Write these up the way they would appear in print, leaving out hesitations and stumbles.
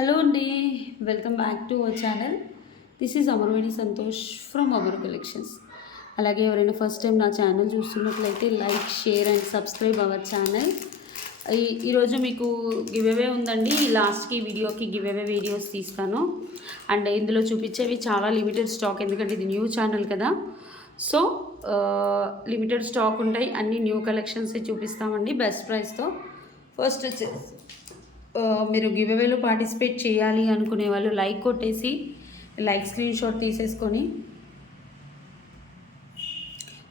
Hello అండి, welcome back to our channel. This is Amarveni Santosh from Amar collections. అలాగే ఎవరైనా first time నా ఛానల్ చూస్తున్నట్లయితే like, share and subscribe our channel. ఈరోజు మీకు గివ్ అవే ఉందండి. లాస్ట్కి వీడియోకి గివ్ అవే వీడియోస్ తీస్తాను. అండ్ ఇందులో చూపించేవి చాలా లిమిటెడ్ స్టాక్, ఎందుకంటే ఇది న్యూ ఛానల్ కదా. సో లిమిటెడ్ స్టాక్ ఉంటాయి, అన్ని న్యూ కలెక్షన్స్ చూపిస్తామండి బెస్ట్ ప్రైస్తో. ఫస్ట్ వచ్చేసి మీరు గివ్ అవేలో పార్టిసిపేట్ చేయాలి అనుకునే వాళ్ళు లైక్ కొట్టేసి లైక్ స్క్రీన్ షాట్ తీసేసుకొని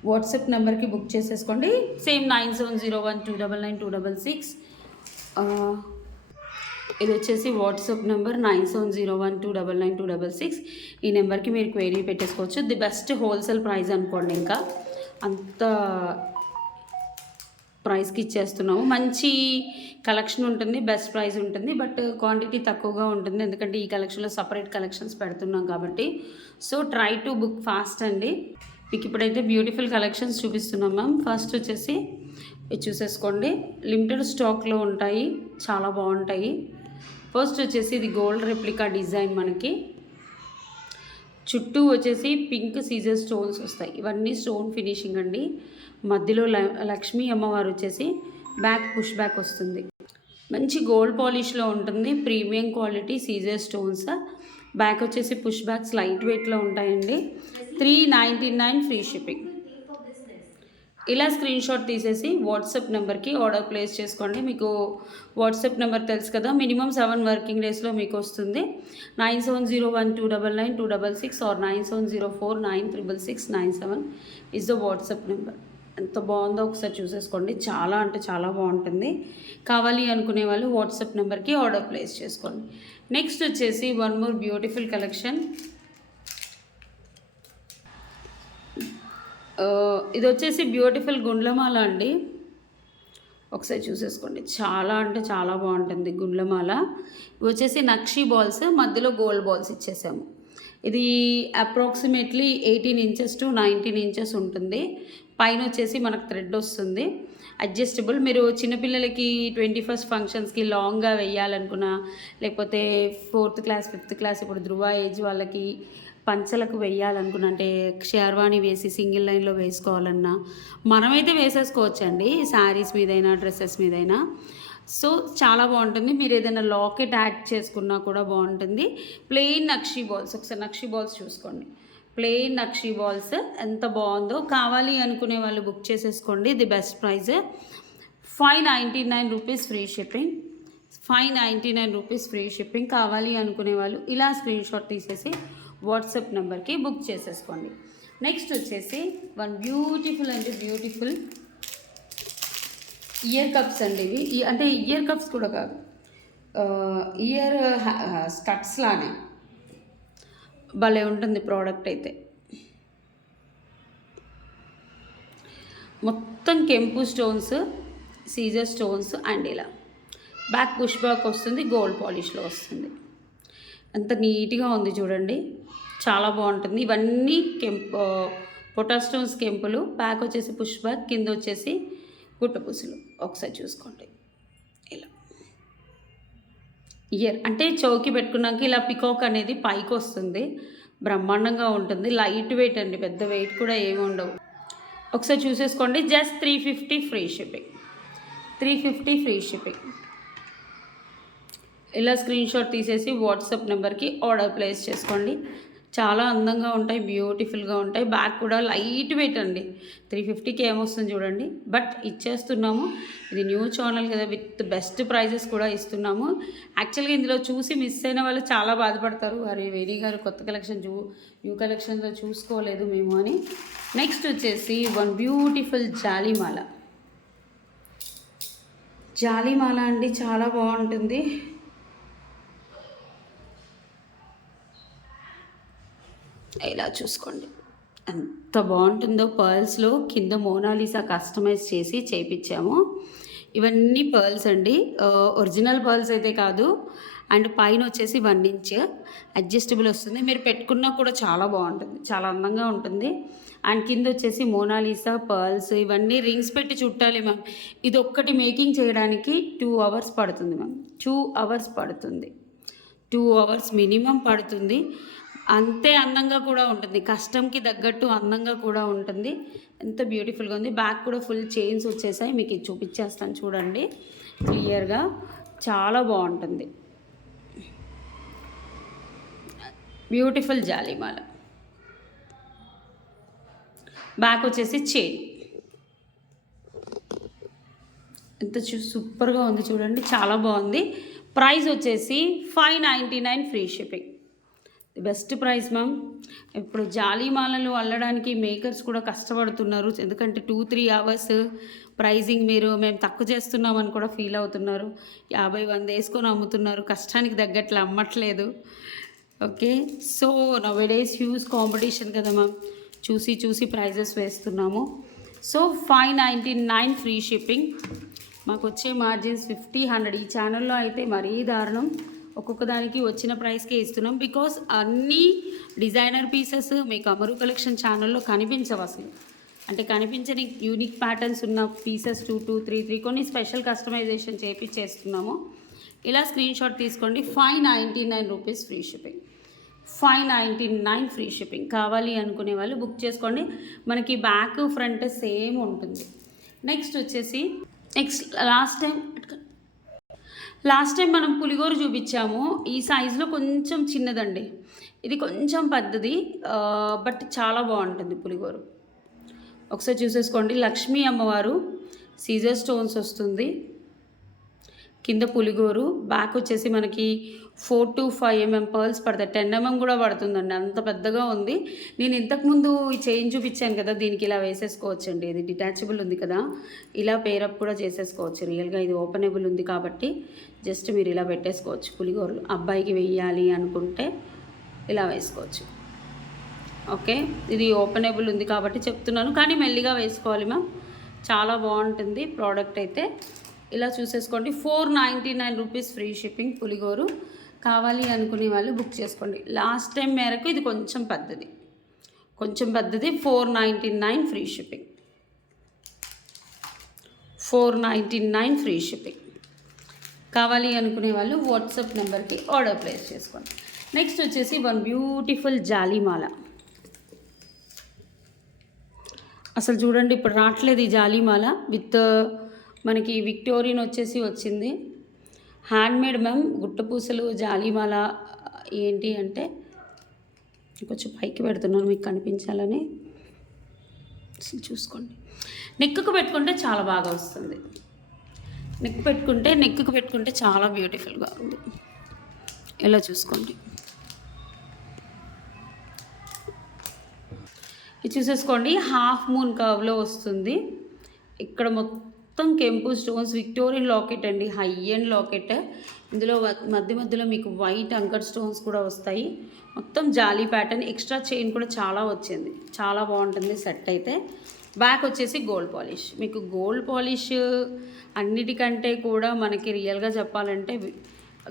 వాట్సాప్ నెంబర్కి బుక్ చేసేసుకోండి. సేమ్ 9701299266. ఇది వచ్చేసి వాట్సాప్ నెంబర్ 9701299266. ఈ నెంబర్కి మీరు క్వైరీ పెట్టేసుకోవచ్చు. ది బెస్ట్ హోల్సేల్ ప్రైస్ అనుకోండి, ఇంకా అంత ప్రైస్కి ఇచ్చేస్తున్నాము. మంచి కలెక్షన్ ఉంటుంది, బెస్ట్ ప్రైస్ ఉంటుంది, బట్ క్వాంటిటీ తక్కువగా ఉంటుంది, ఎందుకంటే ఈ కలెక్షన్లో సపరేట్ కలెక్షన్స్ పెడుతున్నాం కాబట్టి. So try to book fast అండి. మీకు ఇప్పుడైతే బ్యూటిఫుల్ కలెక్షన్స్ చూపిస్తున్నాం మ్యామ్. ఫస్ట్ వచ్చేసి ఇది చూసేసుకోండి, లిమిటెడ్ స్టాక్లో ఉంటాయి, చాలా బాగుంటాయి. ఫస్ట్ వచ్చేసి ఇది గోల్డ్ రెప్లికా డిజైన్, మనకి చుట్టూ వచ్చేసి పింక్ సీజర్ స్టోన్స్ వస్తాయి. ఇవన్నీ స్టోన్ ఫినిషింగ్ అండి. మధ్యలో లక్ష్మీ అమ్మవారు వచ్చేసి బ్యాక్ పుష్ బ్యాక్ వస్తుంది. మంచి గోల్డ్ పాలిష్లో ఉంటుంది, ప్రీమియం క్వాలిటీ సీజర్ స్టోన్స్. బ్యాక్ వచ్చేసి పుష్ బ్యాక్స్ లైట్ వెయిట్లో ఉంటాయండి. 399 ఫ్రీ షిప్పింగ్. ఇలా స్క్రీన్ షాట్ తీసేసి వాట్సాప్ నెంబర్కి ఆర్డర్ ప్లేస్ చేసుకోండి. మీకు వాట్సాప్ నెంబర్ తెలుసు కదా, మినిమం 7 వర్కింగ్ డేస్లో మీకు వస్తుంది. 9701299266 or 9704966697 is the WhatsApp number. ఎంత బాగుందో ఒకసారి చూసేసుకోండి, చాలా అంటే చాలా బాగుంటుంది. కావాలి అనుకునే వాళ్ళు వాట్సాప్ నెంబర్కి ఆర్డర్ ప్లేస్ చేసుకోండి. నెక్స్ట్ వచ్చేసి వన్ మోర్ బ్యూటిఫుల్ కలెక్షన్. ఇది వచ్చేసి బ్యూటిఫుల్ గుండ్లమాల అండి. ఒకసారి చూసేసుకోండి, చాలా అంటే చాలా బాగుంటుంది గుండ్లమాల. ఇవి వచ్చేసి నక్షీ బాల్స్, మధ్యలో గోల్డ్ బాల్స్ ఇచ్చేసాము. ఇది అప్రాక్సిమేట్లీ 18 ఇంచెస్ టు 19 ఇంచెస్ ఉంటుంది. పైన వచ్చేసి మనకు థ్రెడ్ వస్తుంది, అడ్జస్టబుల్. మీరు చిన్నపిల్లలకి 21st ఫంక్షన్స్కి లాంగ్గా వేయాలనుకున్నా, లేకపోతే 4th క్లాస్ 5th క్లాస్ ఇప్పుడు ధృవ ఏజ్ వాళ్ళకి పంచలకు వేయాలనుకున్నా, అంటే షేర్వాణి వేసి సింగిల్ లైన్లో వేసుకోవాలన్నా మనమైతే వేసేసుకోవచ్చండి, శారీస్ మీదైనా డ్రెస్సెస్ మీదైనా. సో చాలా బాగుంటుంది. మీరు ఏదైనా లాకెట్ యాడ్ చేసుకున్నా కూడా బాగుంటుంది. ప్లెయిన్ నక్షీ బాల్స్, ఒకసారి నక్షీ బాల్స్ చూసుకోండి, ప్లెయిన్ నక్షీ బాల్స్ ఎంత బాగుందో. కావాలి అనుకునే వాళ్ళు బుక్ చేసేసుకోండి. The best price 599 rupees free shipping. 599 rupees free shipping. కావాలి అనుకునే వాళ్ళు ఇలా స్క్రీన్ షాట్ తీసేసి వాట్సాప్ నెంబర్కి బుక్ చేసేసుకోండి. నెక్స్ట్ వచ్చేసి వన్ బ్యూటిఫుల్ అంటే బ్యూటిఫుల్ ఇయర్ కప్స్ అండి. ఇవి అంటే ఇయర్ కప్స్ కూడా కాదు, ఇయర్ స్టడ్స్ లానే భలే ఉంటుంది ప్రోడక్ట్ అయితే. మొత్తం కెంపు స్టోన్స్, సీజర్ స్టోన్స్ అండ్ ఇలా బ్యాక్ పుష్ బ్యాక్ వస్తుంది, గోల్డ్ పాలిష్లో వస్తుంది. ఎంత నీట్గా ఉంది చూడండి, చాలా బాగుంటుంది. ఇవన్నీ పొటా స్టోన్స్ కెంపులు. బ్యాక్ వచ్చేసి పుష్ బ్యాక్, కింద వచ్చేసి గుట్టపూసలు. ఒకసారి చూసుకోండి, ఇలా ఇయర్ అంటే చౌకి పెట్టుకున్నాక ఇలా పికాక్ అనేది పైకి వస్తుంది, బ్రహ్మాండంగా ఉంటుంది. లైట్ వెయిట్ అండి, పెద్ద వెయిట్ కూడా ఏమి ఉండవు. ఒకసారి చూసేసుకోండి. Just 350 free shipping. 350 free shipping. ఇలా స్క్రీన్ షాట్ తీసేసి వాట్సాప్ నెంబర్కి ఆర్డర్ ప్లేస్ చేసుకోండి. చాలా అందంగా ఉంటాయి, బ్యూటిఫుల్గా ఉంటాయి. బ్యాగ్ కూడా లైట్ వెయిట్ అండి. 350కి ఏమొస్తుంది చూడండి, బట్ ఇచ్చేస్తున్నాము. ఇది న్యూ ఛానల్ కదా, విత్ బెస్ట్ ప్రైజెస్ కూడా ఇస్తున్నాము. యాక్చువల్గా ఇందులో చూసి మిస్ అయిన వాళ్ళు చాలా బాధపడతారు, అరే వేణి గారు కొత్త కలెక్షన్ న్యూ కలెక్షన్లో చూసుకోలేదు మేము అని. నెక్స్ట్ వచ్చేసి వన్ బ్యూటిఫుల్ జాలిమాల. జాలిమాల అండి, చాలా బాగుంటుంది. ఇలా చూసుకోండి ఎంత బాగుంటుందో. పర్ల్స్లో కింద మోనాలిసా కస్టమైజ్ చేసి చేయించాము. ఇవన్నీ పర్ల్స్ అండి, ఒరిజినల్ పర్ల్స్ అయితే కాదు. అండ్ పైన వచ్చేసి 1 ఇంచ్ అడ్జస్టబుల్ వస్తుంది. మీరు పెట్టుకున్నా కూడా చాలా బాగుంటుంది, చాలా అందంగా ఉంటుంది. అండ్ కింద వచ్చేసి మోనాలిసా పర్ల్స్. ఇవన్నీ రింగ్స్ పెట్టి చుట్టాలి మ్యామ్. ఇది ఒక్కటి మేకింగ్ చేయడానికి 2 అవర్స్ పడుతుంది మ్యామ్, 2 అవర్స్ పడుతుంది. 2 అవర్స్ మినిమం పడుతుంది. అంతే అందంగా కూడా ఉంటుంది. కస్టమ్‌కి తగ్గట్టు అందంగా కూడా ఉంటుంది. ఎంత బ్యూటిఫుల్‌గా ఉంది. బ్యాక్ కూడా ఫుల్ చైన్స్ వచ్చేసాయి. మీకు ఇది చూపించేస్తాను చూడండి క్లియర్‌గా. చాలా బాగుంటుంది. బ్యూటిఫుల్ జాలిమాల. బ్యాక్ వచ్చేసి చైన్. ఎంత సూపర్గా ఉంది చూడండి. చాలా బాగుంది. ప్రైస్ వచ్చేసి 599 free shipping. Best price ma'am. ఇప్పుడు జాలిమాలలు అల్లడానికి మేకర్స్ కూడా కష్టపడుతున్నారు. ఎందుకంటే 2-3 అవర్స్ ప్రైజింగ్ మేము తక్కువ చేస్తున్నామని కూడా ఫీల్ అవుతున్నారు. 50-100 వేసుకొని అమ్ముతున్నారు. కష్టానికి తగ్గట్లు అమ్మట్లేదు. Okay, so nowadays huge competition కదా మ్యామ్. చూసి ప్రైజెస్ వేస్తున్నాము. So 599 free shipping. మాకు వచ్చే మార్జిన్స్ 50-100. ఈ ఛానల్లో అయితే మరీ దారుణం. ఒక్కొక్క దానికి వచ్చిన ప్రైస్కే ఇస్తున్నాం. బికాస్ అన్ని డిజైనర్ పీసెస్ మీకు అమరు కలెక్షన్ ఛానల్లో కనిపించవు అసలు. అంటే కనిపించని యూనిక్ ప్యాటర్న్స్ ఉన్న పీసెస్ 2-3 కొన్ని స్పెషల్ కస్టమైజేషన్ చేస్తున్నాము. ఇలా స్క్రీన్ షాట్ తీసుకోండి. 599 rupees free shipping. 599 free shipping. కావాలి అనుకునే వాళ్ళు బుక్ చేసుకోండి. మనకి బ్యాక్ ఫ్రంట్ సేమ్ ఉంటుంది. నెక్స్ట్ వచ్చేసి లాస్ట్ టైం మనం పులిగోరు చూపించాము. ఈ సైజులో కొంచెం చిన్నదండి. ఇది కొంచెం పెద్దది, బట్ చాలా బాగుంటుంది పులిగోరు. ఒకసారి చూసేసుకోండి. లక్ష్మీ అమ్మవారు సీజర్ స్టోన్స్ వస్తుంది. కింద పులిగోరు. బ్యాక్ వచ్చేసి మనకి 4-5 mm పర్ల్స్ పడతాయి. 10 mm కూడా పడుతుందండి. అంత పెద్దగా ఉంది. నేను ఇంతకుముందు ఈ చైన్ చూపించాను కదా, దీనికి ఇలా వేసేసుకోవచ్చండి. ఇది డిటాచబుల్ ఉంది కదా, ఇలా పేరప్ కూడా చేసేసుకోవచ్చు. రియల్గా ఇది ఓపెనబుల్ ఉంది కాబట్టి జస్ట్ మీరు ఇలా పెట్టేసుకోవచ్చు. పులిగోరలు అబ్బాయికి వెయ్యాలి అనుకుంటే ఇలా వేసుకోవచ్చు. ఓకే, ఇది ఓపెనబుల్ ఉంది కాబట్టి చెప్తున్నాను, కానీ మెల్లిగా వేసుకోవాలి మ్యామ్. చాలా బాగుంటుంది ప్రోడక్ట్ అయితే. ఇలా చూసేసుకోండి. 499 రూపీస్ ఫ్రీ షిప్పింగ్ పులిగోరు. కావాలి అనుకునే వాళ్ళు బుక్ చేసుకోండి. లాస్ట్ టైం మేరకు ఇది కొంచెం పెద్దది 499 ఫ్రీ షిప్పింగ్. 499 free shipping. కావాలి అనుకునే వాళ్ళు వాట్సాప్ నెంబర్కి ఆర్డర్ ప్లేస్ చేసుకోండి. నెక్స్ట్ వచ్చేసి వన్ బ్యూటిఫుల్ జాలిమాల. అసలు చూడండి, ఇప్పుడు రావట్లేదు ఈ జాలిమాల. విత్ మనకి విక్టోరియన్ వచ్చేసి వచ్చింది. Handmade ma'am. గుట్టపూసలు జాలిమాల ఏంటి అంటే కొంచెం పైకి పెడుతున్నాను మీకు కనిపించాలని. చూసుకోండి. నెక్కు పెట్టుకుంటే చాలా బాగా వస్తుంది. నెక్కు పెట్టుకుంటే చాలా బ్యూటిఫుల్గా ఉంది. ఇలా చూసుకోండి. ఇది చూసేసుకోండి. హాఫ్ మూన్ కర్వ్లో వస్తుంది. ఇక్కడ మొత్తం కెంపు స్టోన్స్. విక్టోరియన్ లాకెట్ అండి, హై ఎండ్ లాకెట్. ఇందులో మధ్యలో మీకు వైట్ అంకర్ స్టోన్స్ కూడా వస్తాయి. మొత్తం జాలీ ప్యాటర్న్. ఎక్స్ట్రా చైన్ కూడా చాలా వచ్చింది. చాలా బాగుంటుంది సెట్ అయితే. బ్యాక్ వచ్చేసి గోల్డ్ పాలిష్. మీకు గోల్డ్ పాలిష్ అన్నిటికంటే కూడా మనకి రియల్గా చెప్పాలంటే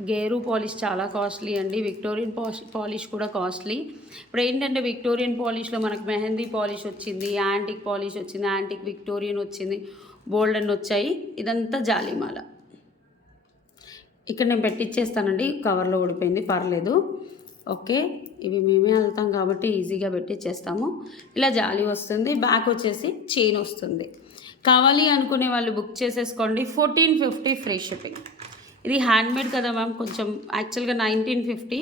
గేరు పాలిష్ చాలా కాస్ట్లీ అండి. విక్టోరియన్ పాలిష్ కూడా కాస్ట్లీ. ఇప్పుడు ఏంటంటే విక్టోరియన్ పాలిష్లో మనకు మెహందీ పాలిష్ వచ్చింది, యాంటిక్ పాలిష్ వచ్చింది, యాంటిక్ విక్టోరియన్ వచ్చింది, గోల్డెన్ వచ్చాయి. ఇదంతా జాలిమాల. ఇక్కడ నేను పెట్టిచ్చేస్తానండి. కవర్లో ఊడిపోయింది, పర్లేదు. ఓకే, ఇవి మేమే వెళ్తాం కాబట్టి ఈజీగా పెట్టిచ్చేస్తాము. ఇలా జాలి వస్తుంది. బ్యాక్ వచ్చేసి చైన్ వస్తుంది. కావాలి అనుకునే వాళ్ళు బుక్ చేసేసుకోండి. 1450 ఫ్రీ షిప్పింగ్. ఇది హ్యాండ్మేడ్ కదా మ్యామ్. కొంచెం యాక్చువల్గా 1950,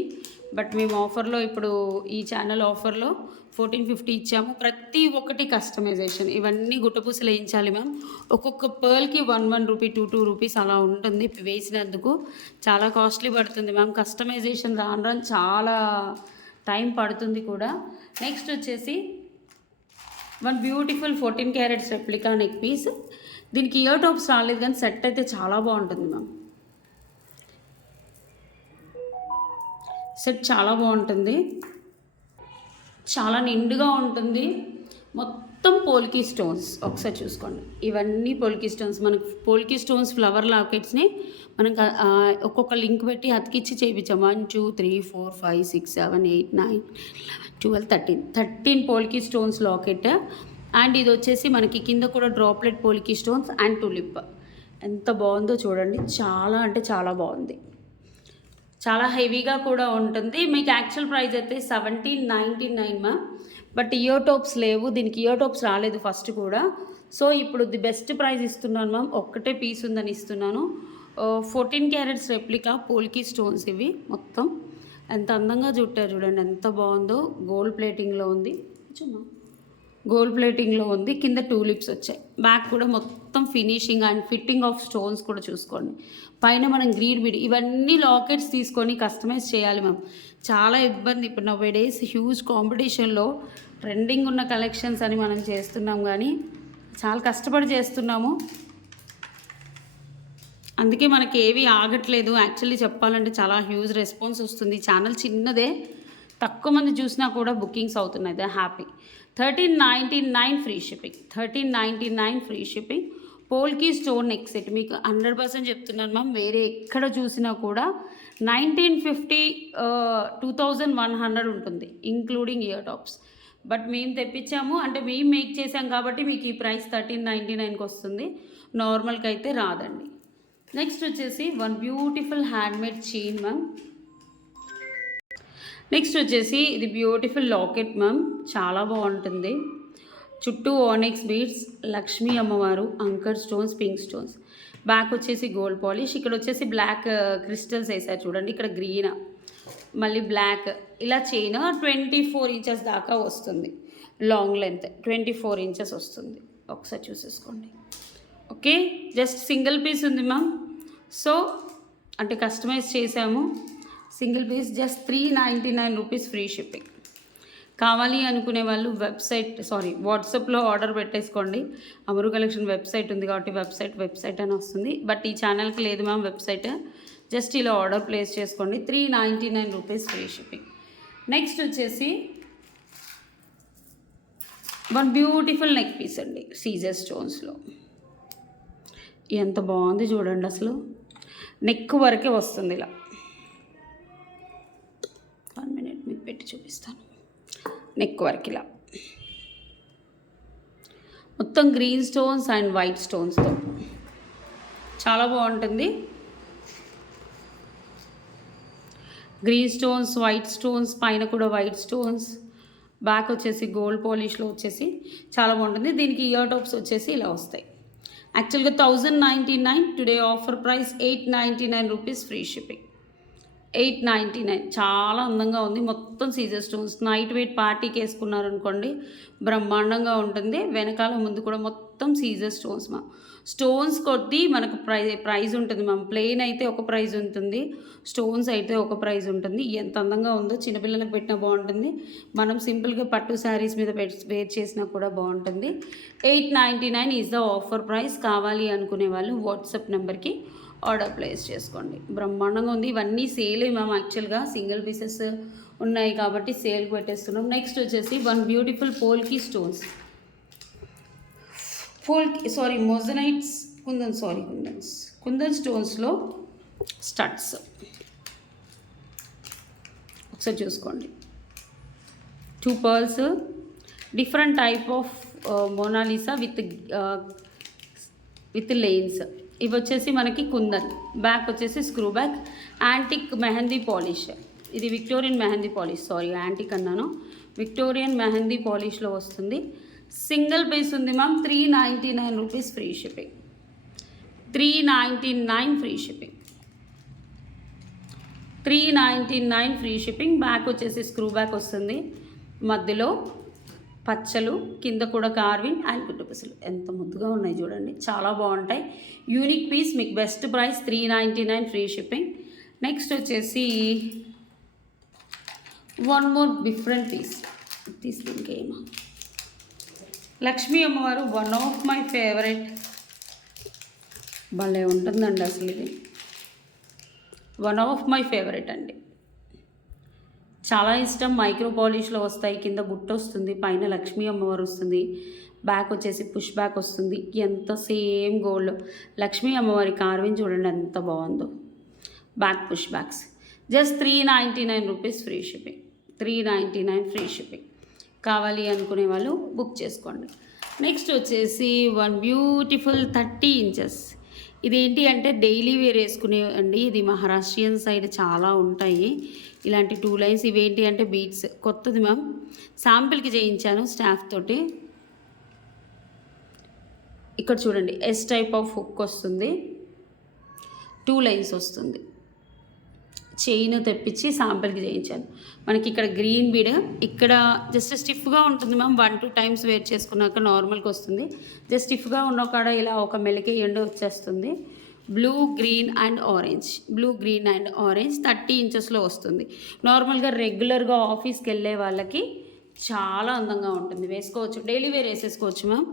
బట్ మేము ఆఫర్లో ఇప్పుడు ఈ ఛానల్ ఆఫర్లో 1450 ఇచ్చాము. ప్రతి ఒక్కటి కస్టమైజేషన్. ఇవన్నీ గుట్టపూసలు వేయించాలి మ్యామ్. ఒక్కొక్క పర్ల్కి 1 రూపీ 2 రూపీస్ అలా ఉంటుంది వేసినందుకు. చాలా కాస్ట్లీ పడుతుంది మ్యామ్. కస్టమైజేషన్ రాను చాలా టైం పడుతుంది కూడా. నెక్స్ట్ వచ్చేసి one beautiful 14 carats replica neck piece. దీనికి ఇయర్ టాప్స్ రాలేదు, కానీ సెట్ అయితే చాలా బాగుంటుంది మ్యామ్. సెట్ చాలా బాగుంటుంది, చాలా నిండుగా ఉంటుంది. మొత్తం పోల్కీ స్టోన్స్. ఒకసారి చూసుకోండి. ఇవన్నీ పోల్కీ స్టోన్స్. మనకు పోల్కీ స్టోన్స్ ఫ్లవర్ లాకెట్స్ని మనం ఒక్కొక్క లింక్ పెట్టి అతికిచ్చి చేయించాం. 1 2 3 4 5 6 7 8 9 11 13 పోల్కీ స్టోన్స్ లాకెట్. అండ్ ఇది వచ్చేసి మనకి కింద కూడా droplet polki stones and tulip. ఎంత బాగుందో చూడండి. చాలా అంటే చాలా బాగుంది. చాలా హెవీగా కూడా ఉంటుంది. మీకు యాక్చువల్ ప్రైస్ అయితే 1799 మ్యామ్. బట్ ఇయర్ టాప్స్ లేవు, దీనికి ఇయర్ టాప్స్ రాలేదు ఫస్ట్ కూడా. సో ఇప్పుడు ది బెస్ట్ ప్రైస్ ఇస్తున్నాను మ్యామ్. ఒక్కటే పీస్ ఉందని ఇస్తున్నాను. 14 క్యారెట్స్ రెప్లికా పోల్కి స్టోన్స్ ఇవి మొత్తం. ఎంత అందంగా చుట్టారు చూడండి, ఎంత బాగుందో. గోల్డ్ ప్లేటింగ్లో ఉంది, గోల్డ్ ప్లేటింగ్లో ఉంది. కింద టూలిప్స్ వచ్చాయి. బ్యాక్ కూడా మొత్తం finishing and fitting of stones కూడా చూసుకోండి. పైన మనం గ్రీన్ బీడ్ ఇవన్నీ లాకెట్స్ తీసుకొని కస్టమైజ్ చేయాలి మ్యామ్. చాలా ఇబ్బంది. ఇప్పుడు నవ్వే డేస్ హ్యూజ్ కాంపిటీషన్లో ట్రెండింగ్ ఉన్న కలెక్షన్స్ అని మనం చేస్తున్నాం, కానీ చాలా కష్టపడి చేస్తున్నాము. అందుకే మనకి ఏవి ఆగట్లేదు. యాక్చువల్లీ చెప్పాలంటే చాలా హ్యూజ్ రెస్పాన్స్ వస్తుంది. ఛానల్ చిన్నదే, తక్కువ మంది చూసినా కూడా బుకింగ్స్ అవుతున్నాయి. They happy. 1399 free shipping. 1399 free shipping. Polki stone neck set మీకు 100% చెప్తున్నాను మ్యామ్. వేరే ఎక్కడ చూసినా కూడా 1950 2100 ఉంటుంది ఇంక్లూడింగ్ ఇయర్ టాప్స్. బట్ మేము తెప్పించాము అంటే మేము మేక్ చేసాం కాబట్టి మీకు ఈ ప్రైస్ 1399కి వస్తుంది. నార్మల్కి అయితే రాదండి. నెక్స్ట్ వచ్చేసి one beautiful handmade chain ma'am. Next వచ్చేసి ఇది బ్యూటిఫుల్ లాకెట్ మ్యామ్, చాలా బాగుంటుంది. చుట్టూ ఓనెక్స్ బీడ్స్, లక్ష్మీ అమ్మవారు, anchor stones, pink stones. Back వచ్చేసి గోల్డ్ పాలిష్. ఇక్కడ వచ్చేసి బ్లాక్ క్రిస్టల్స్ వేసారు చూడండి. ఇక్కడ గ్రీన్, మళ్ళీ బ్లాక్. ఇలా చైన్ 24 ఇంచెస్ దాకా వస్తుంది. లాంగ్ లెంత్ 24 ఇంచెస్ వస్తుంది. ఒకసారి చూసేసుకోండి. ఓకే, జస్ట్ సింగిల్ పీస్ ఉంది మ్యామ్. సో అంటే కస్టమైజ్ చేసాము. Single piece just 399 rupees free shipping. కావాలి అనుకునే వాళ్ళు వాట్సాప్లో ఆర్డర్ పెట్టేసుకోండి. అమరు కలెక్షన్ వెబ్సైట్ ఉంది కాబట్టి వెబ్సైట్ అని వస్తుంది. బట్ ఈ ఛానల్కి లేదు మ్యామ్ వెబ్సైట్. జస్ట్ ఇలా ఆర్డర్ ప్లేస్ చేసుకోండి. 399 రూపీస్ ఫ్రీ షిప్పింగ్. నెక్స్ట్ వచ్చేసి వన్ బ్యూటిఫుల్ నెక్ పీస్ అండి, సీజర్ స్టోన్స్లో. ఎంత బాగుంది చూడండి. అసలు నెక్ వరకే వస్తుంది. ఇలా 1 మినిట్ మీకు పెట్టి చూపిస్తాను. నెక్ వరకు ఇలా మొత్తం గ్రీన్ స్టోన్స్ అండ్ వైట్ స్టోన్స్తో చాలా బాగుంటుంది. గ్రీన్ స్టోన్స్, వైట్ స్టోన్స్, పైన కూడా వైట్ స్టోన్స్. బ్యాక్ వచ్చేసి గోల్డ్ పాలిష్లో వచ్చేసి చాలా బాగుంటుంది. దీనికి ఇయర్ టాప్స్ వచ్చేసి ఇలా వస్తాయి. యాక్చువల్గా 1099, today offer price 899 rupees free shipping. 899. చాలా అందంగా ఉంది. మొత్తం సీజర్ స్టోన్స్. నైట్ వెయిట్ పార్టీకి వేసుకున్నారనుకోండి బ్రహ్మాండంగా ఉంటుంది. వెనకాల ముందు కూడా మొత్తం సీజర్ స్టోన్స్ మ్యామ్. స్టోన్స్ కొద్దీ మనకు ప్రైజ్ ఉంటుంది మ్యామ్. ప్లెయిన్ అయితే ఒక ప్రైజ్ ఉంటుంది, స్టోన్స్ అయితే ఒక ప్రైజ్ ఉంటుంది. ఎంత అందంగా ఉందో. చిన్నపిల్లలకు పెట్టినా బాగుంటుంది, మనం సింపుల్గా పట్టు శారీస్ మీద వేర్ చేసినా కూడా బాగుంటుంది. 899 ఈజ్ ద ఆఫర్ ప్రైస్. కావాలి అనుకునే వాళ్ళు వాట్సాప్ నెంబర్కి ఆర్డర్ ప్లేస్ చేసుకోండి. బ్రహ్మాండంగా ఉంది. ఇవన్నీ సేలే మ్యామ్. యాక్చువల్గా సింగిల్ పీసెస్ ఉన్నాయి కాబట్టి సేల్కి పెట్టేస్తున్నాం. నెక్స్ట్ వచ్చేసి one beautiful polki stones. Moissanites kundan స్టోన్స్లో స్టడ్స్. ఒకసారి చూసుకోండి. 2 pearls, different type of Mona Lisa with లెయిన్స్. ఇవి వచ్చేసి మనకి కుందన్. బ్యాక్ వచ్చేసి screw back. Antique mehndi polish. ఇది విక్టోరియన్ మెహందీ పాలిష్. యాంటిక్ అన్నాను. విక్టోరియన్ మెహందీ పాలిష్లో వస్తుంది. సింగిల్ పీస్ ఉంది ma'am. 399 rupees free shipping. 399 free shipping. 399 free shipping. Back వచ్చేసి స్క్రూ బ్యాక్ వస్తుంది. మధ్యలో పచ్చలు, కింద కూడా కార్వింగ్ అండ్ కుట్టుపసలు. ఎంత ముద్దుగా ఉన్నాయి చూడండి, చాలా బాగుంటాయి. Unique piece. మీకు best price 399 free shipping. Next వచ్చేసి వన్ మోర్ డిఫరెంట్ పీస్ తీసుకుంటేమో లక్ష్మీ అమ్మవారు. One of my favourite. భలే ఉంటుందండి అసలు. ఇది వన్ ఆఫ్ మై ఫేవరెట్ అండి. చాలా ఇష్టం. మైక్రో పాలిష్లో వస్తాయి. కింద బుట్ట వస్తుంది, పైన లక్ష్మీ అమ్మవారు వస్తుంది. బ్యాక్ వచ్చేసి పుష్ బ్యాక్ వస్తుంది. ఎంత సేమ్ గోల్డ్. లక్ష్మీ అమ్మవారి కార్వింగ్ చూడండి ఎంత బాగుందో. Back push backs. Just 399 rupees free shipping. 399 free shipping. కావాలి అనుకునే వాళ్ళు బుక్ చేసుకోండి. నెక్స్ట్ వచ్చేసి వన్ బ్యూటిఫుల్ 30 ఇంచెస్. ఇదేంటి అంటే డైలీ వేర్ వేసుకునే అండి. ఇది మహారాష్ట్రియన్ సైడ్ చాలా ఉంటాయి ఇలాంటి 2 లైన్స్. ఇవేంటి అంటే బీడ్స్, కొత్తది మ్యామ్. శాంపిల్కి చేయించాను స్టాఫ్ తోటి. ఇక్కడ చూడండి, ఎస్ టైప్ ఆఫ్ హుక్ వస్తుంది, 2 లైన్స్ వస్తుంది. చైన్ తెప్పించి శాంపిల్కి చేయించాను. మనకి ఇక్కడ గ్రీన్ బీడ్, ఇక్కడ జస్ట్ స్టిఫ్గా ఉంటుంది మ్యామ్. 1-2 టైమ్స్ వేర్ చేసుకున్నాక నార్మల్గా వస్తుంది. జస్ట్ స్టిఫ్గా ఉన్న కాడ ఇలా ఒక మెలికే ఎండ వచ్చేస్తుంది. Blue green and orange, blue green and orange 30 ఇంచెస్లో వస్తుంది. నార్మల్గా రెగ్యులర్గా ఆఫీస్కి వెళ్ళే వాళ్ళకి చాలా అందంగా ఉంటుంది, వేసుకోవచ్చు. డైలీ వేర్ వేసేసుకోవచ్చు మ్యామ్.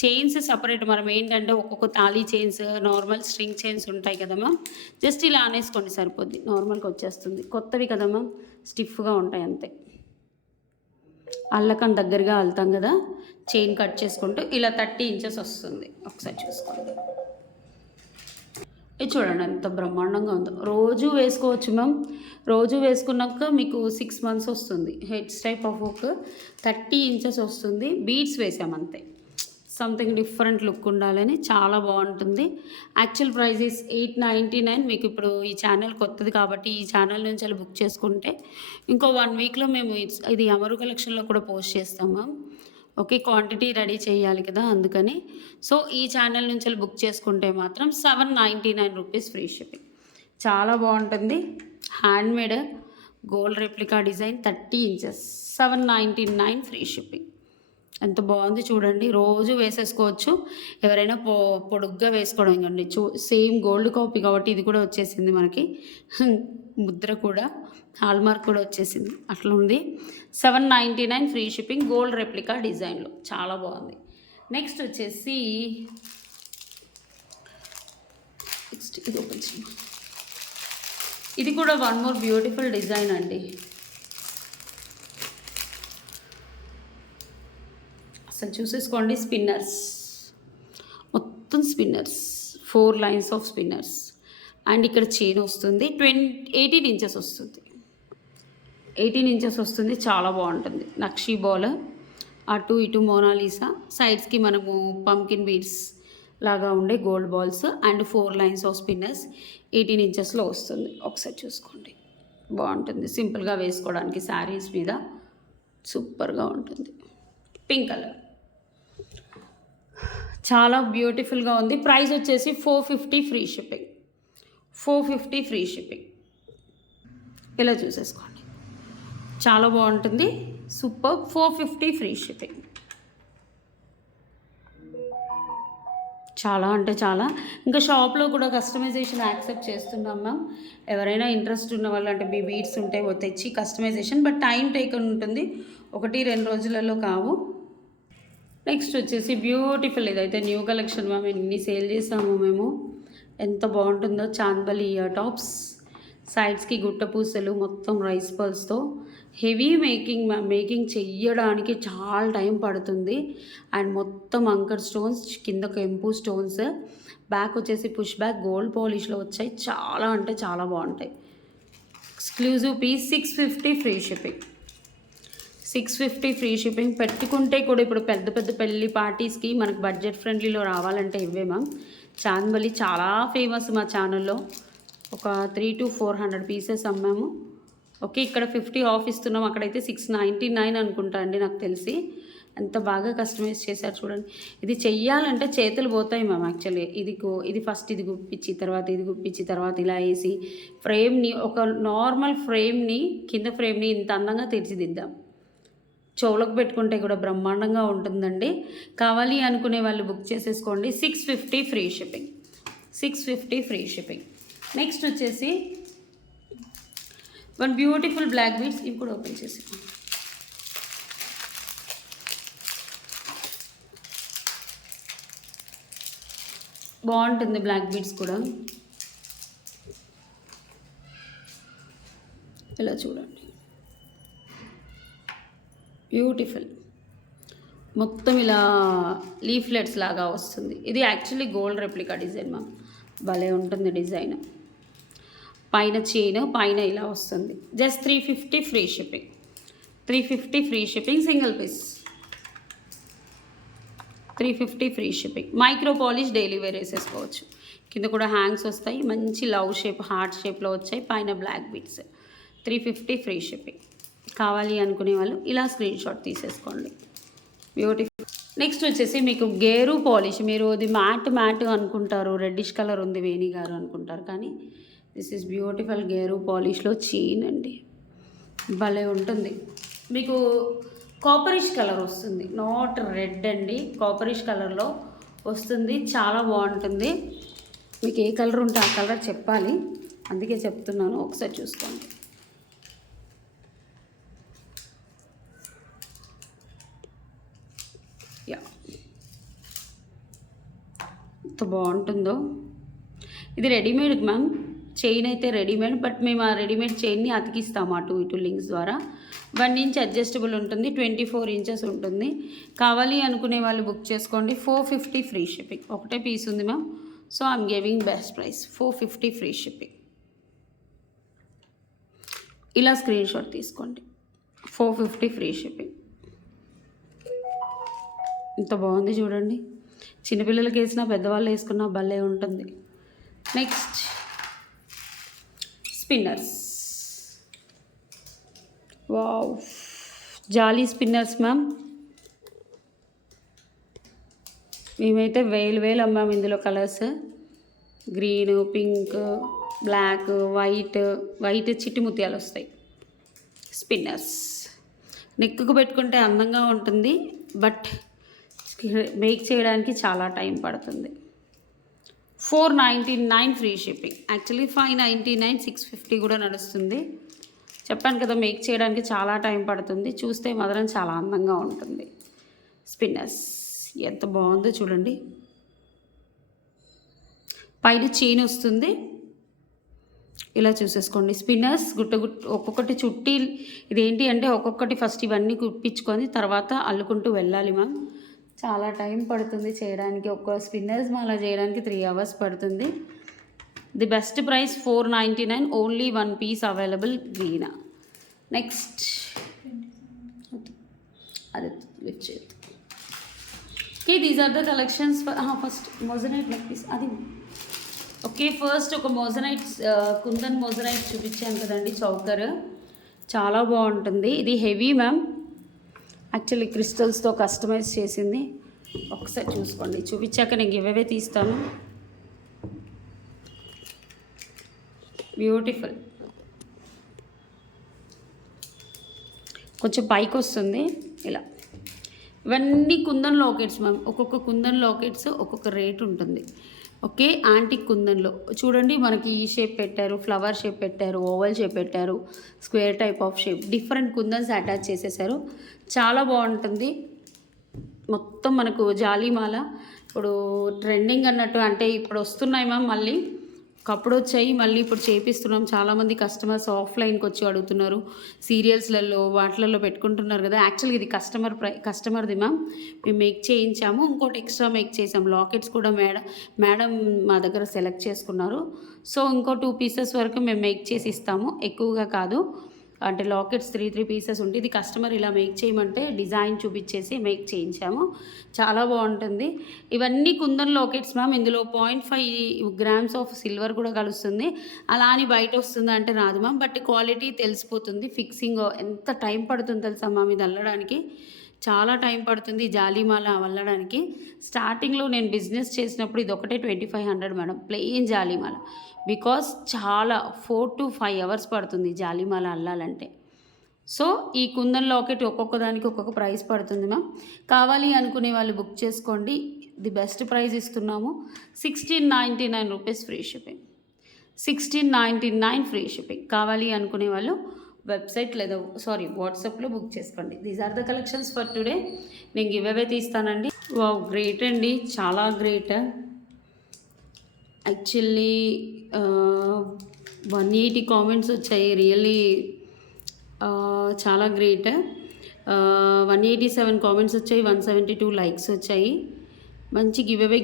చైన్స్ సపరేట్, మనం ఏంటంటే ఒక్కొక్క thali chains, normal string chains ఉంటాయి కదా మ్యామ్. జస్ట్ ఇలా అనేసుకోండి సరిపోద్ది, నార్మల్గా వచ్చేస్తుంది. కొత్తవి కదా మ్యామ్, స్టిఫ్గా ఉంటాయి అంతే. అల్లకం దగ్గరగా అల్తాం కదా, చైన్ కట్ చేసుకుంటూ ఇలా 30 ఇంచెస్ వస్తుంది. ఒకసారి చూసుకోండి. ఇది చూడండి ఎంత బ్రహ్మాండంగా ఉందో. రోజు వేసుకోవచ్చు మ్యామ్. రోజు వేసుకున్నాక మీకు 6 మంత్స్ వస్తుంది. Heads type of hook 30 inches వస్తుంది. బీడ్స్ వేసామంతే, సంథింగ్ డిఫరెంట్ లుక్ ఉండాలని. చాలా బాగుంటుంది. Actual price is 899. మీకు ఇప్పుడు ఈ ఛానల్ కొత్తది కాబట్టి ఈ ఛానల్ నుంచి అలా బుక్ చేసుకుంటే ఇంకో 1 వీక్లో మేము ఇది అమరు కలెక్షన్లో కూడా పోస్ట్ చేస్తాం మ్యామ్. ఓకే, క్వాంటిటీ రెడీ చేయాలి కదా, అందుకని. సో ఈ ఛానల్ నుంచి బుక్ చేసుకుంటే మాత్రం 799 రూపీస్ ఫ్రీ షిప్పింగ్. చాలా బాగుంటుంది. Handmade gold replica design 30 inches, 799 free shipping. ఎంత బాగుంది చూడండి. రోజు వేసేసుకోవచ్చు. ఎవరైనా పొడుగ్గా వేసుకోవడం కండి. సేమ్ గోల్డ్ కాపీ కాబట్టి ఇది కూడా వచ్చేసింది మనకి. ముద్ర కూడా, హాల్మార్క్ కూడా వచ్చేసింది. అట్లా ఉంది. 799 ఫ్రీ షిప్పింగ్, గోల్డ్ రెప్లికా డిజైన్లో చాలా బాగుంది. నెక్స్ట్ వచ్చేసి ఇది ఓపెన్ చేయండి. ఇది కూడా వన్ మోర్ బ్యూటిఫుల్ డిజైన్ అండి. అసలు చూసేసుకోండి. స్పిన్నర్స్, మొత్తం spinners, 4 lines of spinners. And ఇక్కడ చైన్ వస్తుంది. 18 ఇంచెస్ వస్తుంది. 18 ఇంచెస్ వస్తుంది. చాలా బాగుంటుంది. నక్షీ బాల్, అటు ఇటు మోనాలిసా, సైడ్స్కి మనము పంకిన్ బీడ్స్ లాగా ఉండే gold balls and 4 lines of spinners 18 ఇంచెస్లో వస్తుంది. ఒకసారి చూసుకోండి. బాగుంటుంది. సింపుల్గా వేసుకోవడానికి శారీస్ మీద సూపర్గా ఉంటుంది. పింక్ కలర్ చాలా బ్యూటిఫుల్గా ఉంది. ప్రైస్ వచ్చేసి 450 ఫ్రీ షిప్పింగ్. 450 free shipping. ఇలా చూసేసుకోండి. చాలా బాగుంటుంది. సూపర్. 450 free shipping. చాలా అంటే చాలా. ఇంకా షాప్లో కూడా కస్టమైజేషన్ యాక్సెప్ట్ చేస్తున్నాం మ్యామ్. ఎవరైనా ఇంట్రెస్ట్ ఉన్న వాళ్ళు, అంటే మీ బీడ్స్ ఉంటే తెచ్చి కస్టమైజేషన్, బట్ టైం టేకన్ ఉంటుంది. 1-2 రోజులలో కావు. నెక్స్ట్ వచ్చేసి బ్యూటిఫుల్, ఇదైతే న్యూ కలెక్షన్ మ్యామ్. ఎన్ని సేల్ చేసాము మేము. ఎంత బాగుంటుందో. చాందబలి ఇయర్ టాప్స్, సైడ్స్కి గుట్ట పూసలు, మొత్తం రైస్ పర్ల్స్తో. హెవీ మేకింగ్ చెయ్యడానికి చాలా టైం పడుతుంది. అండ్ మొత్తం అంకర్ స్టోన్స్, కింద కెంపు స్టోన్స్, బ్యాక్ వచ్చేసి పుష్ బ్యాక్ గోల్డ్ పాలిష్లో వచ్చాయి. చాలా అంటే చాలా బాగుంటాయి. Exclusive piece. 650 free shipping. 650 free shipping. పెట్టుకుంటే కూడా ఇప్పుడు పెద్ద పెద్ద పెళ్ళి పార్టీస్కి మనకు బడ్జెట్ ఫ్రెండ్లీలో రావాలంటే ఇవే మ్యామ్. చాందబలి చాలా ఫేమస్ మా ఛానల్లో. ఒక 300-400 పీసెస్ అమ్మాము. ఓకే, ఇక్కడ 50 ఆఫ్ ఇస్తున్నాం. అక్కడైతే 699 అనుకుంటా అండి నాకు తెలిసి. ఎంత బాగా కస్టమైజ్ చేశారు చూడండి. ఇది చెయ్యాలంటే చేతులు పోతాయి మ్యామ్. యాక్చువల్లీ ఇది ఫస్ట్ ఇది గుప్పించి, తర్వాత ఇది గుప్పించి, తర్వాత ఇలా వేసి ఫ్రేమ్ని, ఒక నార్మల్ ఫ్రేమ్ని, కింద ఫ్రేమ్ని ఇంత అందంగా తీర్చిదిద్దాం. చెవులకు పెట్టుకుంటే కూడా బ్రహ్మాండంగా ఉంటుందండి. కావాలి అనుకునే వాళ్ళు బుక్ చేసేసుకోండి. 650 free shipping. 650 free shipping. Next వచ్చేసి వన్ బ్యూటిఫుల్ బ్లాక్ బీడ్స్. ఇవి కూడా ఓపెన్ చేసి బాగుంటుంది. బ్లాక్ బీడ్స్ కూడా ఇలా చూడండి. బ్యూటిఫుల్. మొత్తం ఇలా లీఫ్లెట్స్ లాగా వస్తుంది. ఇది actually gold replica design ma'am. భలే ఉంటుంది డిజైన్. పైన చైన్, పైన ఇలా వస్తుంది. Just 350 free shipping. 350 free shipping. Single piece 350 free shipping. Micro polish daily wear వేసేసుకోవచ్చు. కింద కూడా హ్యాంగ్స్ వస్తాయి, మంచి లవ్ షేప్ హార్ట్ షేప్లో వచ్చాయి, పైన బ్లాక్ బీట్స్. 350 free shipping. కావాలి అనుకునే వాళ్ళు ఇలా స్క్రీన్ షాట్ తీసేసుకోండి. బ్యూటిఫుల్. నెక్స్ట్ వచ్చేసి మీకు గేరు పాలిష్. మీరు ఇది మ్యాట్ అనుకుంటారు, రెడ్డిష్ కలర్ ఉంది వేణి గారు అనుకుంటారు, కానీ దిస్ ఈజ్ బ్యూటిఫుల్ గేరు పాలిష్లో చీన్ అండి. భలే ఉంటుంది. మీకు కాపరిష్ కలర్ వస్తుంది, నాట్ రెడ్ అండి, కాపరిష్ కలర్లో వస్తుంది. చాలా బాగుంటుంది. మీకు ఏ కలర్ ఉంటే ఆ కలర్ చెప్పాలి, అందుకే చెప్తున్నాను. ఒకసారి చూసుకోండి. యా, ఎంత బాగుంటుందో. ఇది రెడీమేడ్ మ్యామ్, చైన్ అయితే రెడీమేడ్, బట్ మేము ఆ రెడీమేడ్ చైన్ని అతికిస్తాము అటు ఇటు లింక్స్ ద్వారా. 1 ఇంచ్ అడ్జస్టబుల్ ఉంటుంది, 24 ఇంచెస్ ఉంటుంది. కావాలి అనుకునే వాళ్ళు బుక్ చేసుకోండి. 450 ఫ్రీ షిప్పింగ్. ఒకటే పీస్ ఉంది ma'am, so I'm giving best price 450 free shipping. ఇలా స్క్రీన్ షాట్ తీసుకోండి. 450 ఫ్రీ షిప్పింగ్. ఇంత బాగుంది చూడండి. చిన్నపిల్లలకి వేసినా పెద్దవాళ్ళు వేసుకున్నా భలే ఉంటుంది. Next spinners. Wow, jolly spinners ma'am. మేమైతే వేలు అమ్మాము ఇందులో colours. Green, pink, black, white చిట్టి ముత్యాలు వస్తాయి. స్పిన్నర్స్ నెక్కు పెట్టుకుంటే అందంగా ఉంటుంది, బట్ మేక్ చేయడానికి చాలా టైం పడుతుంది. 499 ఫ్రీ షిప్పింగ్. యాక్చువల్లీ 599, 650 కూడా నడుస్తుంది. చెప్పాను కదా, మేక్ చేయడానికి చాలా టైం పడుతుంది, చూస్తే మాత్రం చాలా అందంగా ఉంటుంది. స్పిన్నర్స్ ఎంత బాగుందో చూడండి. పైన చైన్ వస్తుంది, ఇలా చూసేసుకోండి. స్పిన్నర్స్ ఒక్కొక్కటి చుట్టి, ఇదేంటి అంటే ఒక్కొక్కటి ఫస్ట్ ఇవన్నీ కుప్పించుకొని తర్వాత అల్లుకుంటూ వెళ్ళాలి మ్యామ్. చాలా టైం పడుతుంది చేయడానికి. ఒక్క స్పిన్నర్స్ మాల చేయడానికి 3 hours పడుతుంది. The best price 499, only 1 piece available green. Next అది లిఫ్ట్ చేయొద్దు. Okay, these are the collections. First moissanite neck piece అది. ఓకే, ఫస్ట్ ఒక మోజనైట్, కుందన్ మోజనైట్ చూపించాను కదండి, చౌకర్. చాలా బాగుంటుంది. ఇది హెవీ మ్యామ్, యాక్చువల్లీ క్రిస్టల్స్తో కస్టమైజ్ చేసింది. ఒకసారి చూసుకోండి, చూపించాక నేను గివ్ తీస్తాను. బ్యూటిఫుల్. కొంచెం పైకి వస్తుంది ఇలా. ఇవన్నీ కుందన్ లాకెట్స్ మ్యామ్. ఒక్కొక్క కుందన్ లాకెట్స్ ఒక్కొక్క రేట్ ఉంటుంది. ఓకే, యాంటిక్ కుందన్లో చూడండి, మనకి ఈ షేప్ పెట్టారు, ఫ్లవర్ షేప్ పెట్టారు, ఓవల్ షేప్ పెట్టారు, square type of shape, different kundans attach చేసేసారు. చాలా బాగుంటుంది. మొత్తం మనకు జాలీమాల ఇప్పుడు ట్రెండింగ్ అన్నట్టు, అంటే ఇప్పుడు వస్తున్నాయి మ్యామ్, మళ్ళీ ఒకప్పుడు వచ్చాయి, మళ్ళీ ఇప్పుడు చేపిస్తున్నాం. చాలామంది కస్టమర్స్ ఆఫ్లైన్కి వచ్చి అడుగుతున్నారు, సీరియల్స్లలో వాటిలలో పెట్టుకుంటున్నారు కదా. యాక్చువల్గా ఇది కస్టమర్ది మ్యామ్, మేము మేక్ చేయించాము. ఇంకోటి ఎక్స్ట్రా మేక్ చేసాం. లాకెట్స్ కూడా మేడం మా దగ్గర సెలెక్ట్ చేసుకున్నారు. సో ఇంకో 2 పీసెస్ వరకు మేము మేక్ చేసి ఇస్తాము, ఎక్కువగా కాదు. అంటే లాకెట్స్ 3 పీసెస్ ఉంటుంది. ఇది కస్టమర్ ఇలా మేక్ చేయమంటే డిజైన్ చూపించేసి మేక్ చేయించాము. చాలా బాగుంటుంది. ఇవన్నీ కుందన్ లాకెట్స్ మ్యామ్. ఇందులో 0.5 grams ఆఫ్ సిల్వర్ కూడా కలుస్తుంది. అలా అని బయట వస్తుంది అంటే రాదు మ్యామ్, బట్ క్వాలిటీ తెలిసిపోతుంది. ఫిక్సింగ్ ఎంత టైం పడుతుంది తెలుసా మ్యామ్, ఇది అల్లడానికి చాలా టైం పడుతుంది. జాలీమాల అల్లడానికి స్టార్టింగ్లో నేను బిజినెస్ చేసినప్పుడు ఇది ఒకటే 2500 మేడం, ప్లెయిన్ జాలీమాల. బికాస్ చాలా 4 to 5 hours పడుతుంది జాలీమాల అల్లాలంటే. సో ఈ కుందన్ లాకెట్ ఒక్కొక్క దానికి ఒక్కొక్క ప్రైస్ పడుతుంది మ్యామ్. కావాలి అనుకునే వాళ్ళు బుక్ చేసుకోండి. ది బెస్ట్ ప్రైస్ ఇస్తున్నాము. 1699 rupees free shipping. 1699 free shipping. కావాలి అనుకునే వాళ్ళు వెబ్సైట్ లేదా వాట్సాప్లో బుక్ చేసుకోండి. These are the collections for today. నేను గివ్ అవే తీస్తానండి. వావ్, గ్రేట్ అండి, చాలా గ్రేట్. యాక్చువల్లీ 180 కామెంట్స్ వచ్చాయి. రియల్లీ చాలా గ్రేట్. 187 కామెంట్స్ వచ్చాయి, 172 లైక్స్ వచ్చాయి. మంచి గివ్ అవే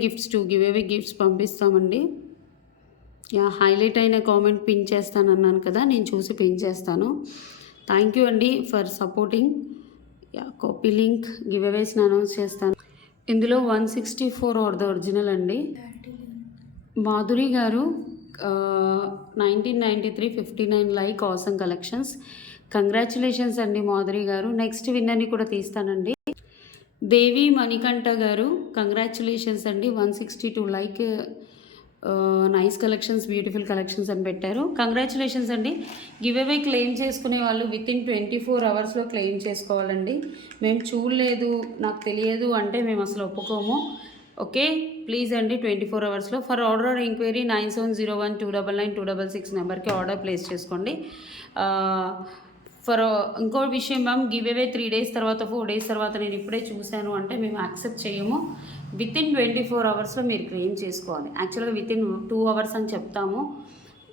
గిఫ్ట్స్ పంపిస్తామండి. యా, హైలైట్ అయిన కామెంట్ పిన్ చేస్తానన్నాను కదా, నేను చూసి పిన్ చేస్తాను. థ్యాంక్ యూ అండి for supporting. Yeah, copy link give అవేస్ని announce చేస్తాను. ఇందులో 164 ఆర్ ద ఒరిజినల్ అండి. మాధురి గారు 1993 59 లైక్ ఆసమ్ కలెక్షన్స్. కంగ్రాచులేషన్స్ అండి మాధురి గారు. నెక్స్ట్ విన్నర్ని కూడా తీస్తానండి. దేవి మణికంఠ గారు కంగ్రాచులేషన్స్ అండి. 162 like nice collections, beautiful collections అని పెట్టారు. కంగ్రాచులేషన్స్ అండి. గివ్ అవే క్లెయిమ్ చేసుకునే వాళ్ళు వితిన్ 24 అవర్స్లో క్లెయిమ్ చేసుకోవాలండి. మేము చూడలేదు, నాకు తెలియదు అంటే మేము అసలు ఒప్పుకోము. ఓకే, ప్లీజ్ అండి 24 అవర్స్లో. ఫర్ ఆర్డర్ ఎంక్వైరీ 9701299266 నెంబర్కి ఆర్డర్ ప్లేస్ చేసుకోండి. ఇంకో విషయం మ్యామ్, గివ్ అవే 3 డేస్ తర్వాత 4 డేస్ తర్వాత నేను ఇప్పుడే చూశాను అంటే మేము యాక్సెప్ట్ చేయము. వితిన్ 24 అవర్స్లో మీరు క్లెయిమ్ చేసుకోవాలి. యాక్చువల్గా వితిన్ 2 అవర్స్ అని చెప్తాము,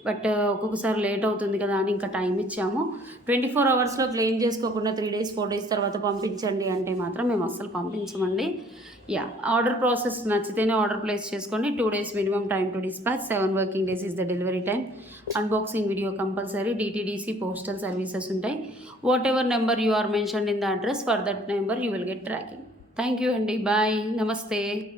బట్ ఒక్కొక్కసారి లేట్ అవుతుంది కదా అని ఇంకా టైం ఇచ్చాము. 24 అవర్స్లో క్లెయిమ్ చేసుకోకుండా 3 డేస్ 4 డేస్ తర్వాత పంపించండి అంటే మాత్రం మేము అస్సలు పంపించమండి. యా, ఆర్డర్ ప్రాసెస్ నచ్చితేనే ఆర్డర్ ప్లేస్ చేసుకోండి. 2 days minimum time to dispatch, 7 working days is the delivery time. Unboxing video compulsory. DTDC postal services ఉంటాయి. Whatever number you are mentioned in the address, for that number you will get tracking. Thank you అండి. Bye, నమస్తే.